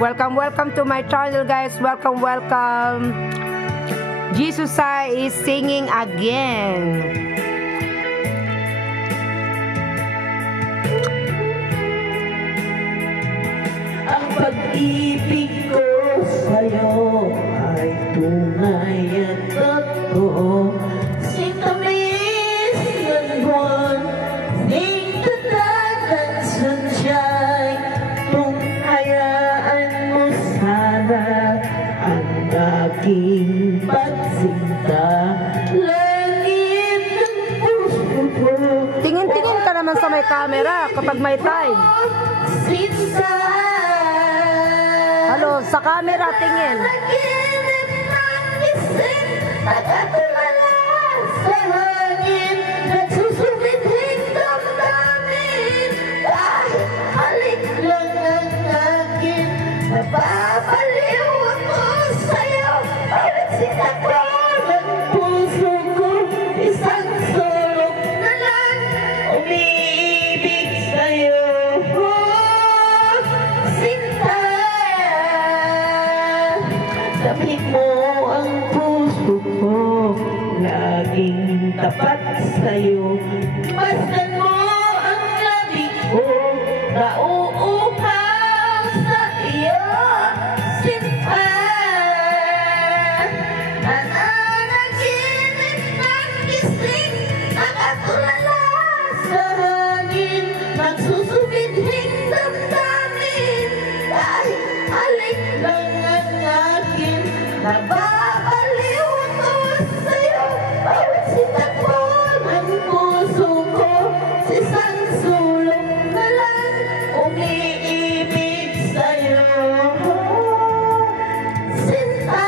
Welcome, welcome to my channel, guys. Welcome, welcome. Jesus is singing again. Ang pag-ibig ko sa'yo ay tunay at totoo. Sing tamis ng buwan, sing tatag at sunshine. Kung hayaan mo sana ang aking pagsinta, langit ng puso ko. Tingin-tingin ka naman sa may camera kapag may time. Sinta. Halo, sa camera tingin. Naginip ng gising, nagatulala sa hangin, nagsusumithing damdamin. Kahit halik lang ang akin, napapaliw ako sa'yo. Bawat sinakal ng puso ko, isang sulok na lang umiibig sa'yo. Sinta, damit mo ang puso ko, laging tapat sa'yo. Masdan mo ang labi ko, nauupaw sa iyo. Sinta, nananaginip ng gising, nakatulala sa hangin, nagsusumithing damdamin. Dahil halik lang ang akin, nababaliw ako sa'yo. Bawat sitakbo ng puso ko, isang sulok na lang umiibig sa'yo. Sinta.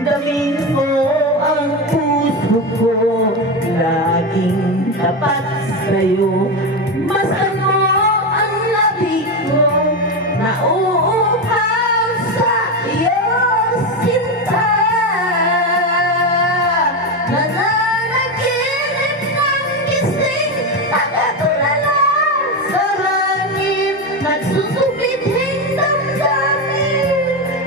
Damin mo ang puso ko, laging tapat sa'yo. Masdan mo ang labi ko, nauuhaw sa iyo. Sinta, nananaginip ng gising, nakatulala sa hangin, nagsusumithing damdamin.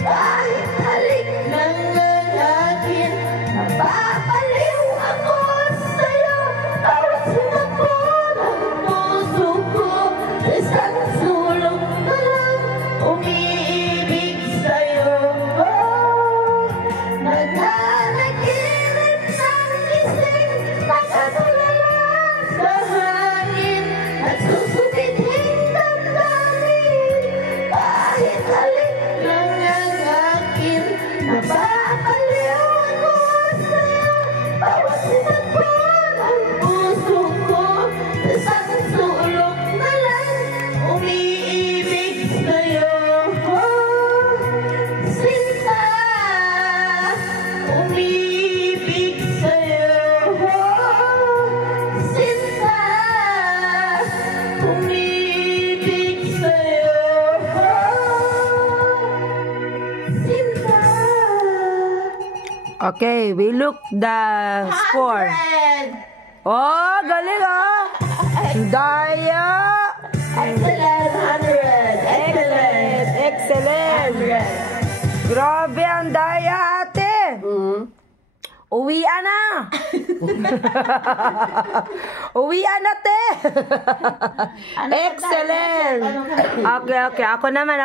Kahit halik lang ang akin, napapaliw ako sa'yo. Bawat sinakbo ng puso ko, isang sulok na lang umiibig sa'yo. Nananaginip ng gising, nakatulala sa hangin, nagsusumithing damdamin. Kahit halik lang ang akin, napapaliw ako sa'yo. Bawat sinakbo ng puso ko, isang sulok na lang umiibig sa'yo. Sinta, umiibig sa'yo. Sinta, umiibig sa'yo. Sinta. Okay, we look the score. 100. Oh, galing ah. Daya. Excellent. 100. Excellent. Excellent. 100. Grabe ang daya, ate. Uwian na. Uwian na, te. Excellent. Okay, okay. Ako naman.